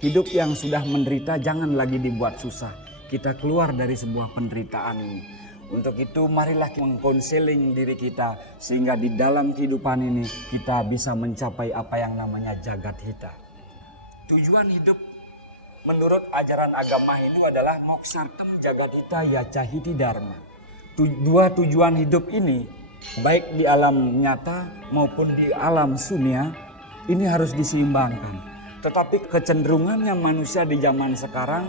Hidup yang sudah menderita jangan lagi dibuat susah. Kita keluar dari sebuah penderitaan ini. Untuk itu marilah mengkonseling diri kita sehingga di dalam kehidupan ini kita bisa mencapai apa yang namanya jagat hita. Tujuan hidup menurut ajaran agama Hindu adalah moksartam jagat hita yacahiti dharma. Dua tujuan hidup ini baik di alam nyata maupun di alam sunya ini harus diseimbangkan. Tetapi kecenderungannya manusia di zaman sekarang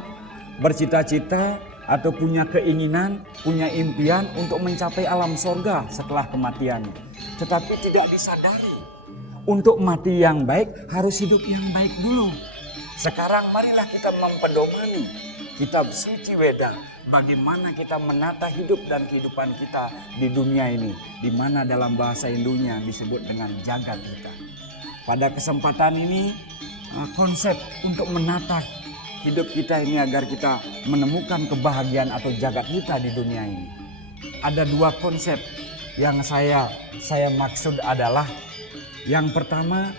bercita-cita atau punya keinginan, punya impian untuk mencapai alam sorga setelah kematiannya. Tetapi tidak disadari, untuk mati yang baik harus hidup yang baik dulu. Sekarang marilah kita mempedomani kitab suci Weda, bagaimana kita menata hidup dan kehidupan kita di dunia ini, di mana dalam bahasa Hindunya disebut dengan jagat hita. Pada kesempatan ini, konsep untuk menata hidup kita ini agar kita menemukan kebahagiaan atau jagat hita di dunia ini. Ada dua konsep yang saya maksud adalah yang pertama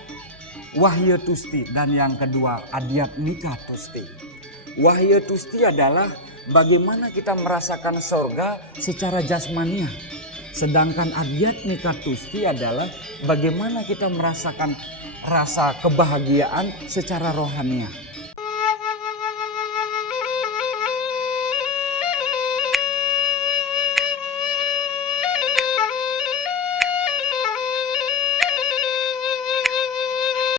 Wahya Tusti dan yang kedua Adhyatmika Tusti. Wahya Tusti adalah bagaimana kita merasakan sorga secara jasmania. Sedangkan Adhyatmika Tusti adalah bagaimana kita merasakan rasa kebahagiaan secara rohania.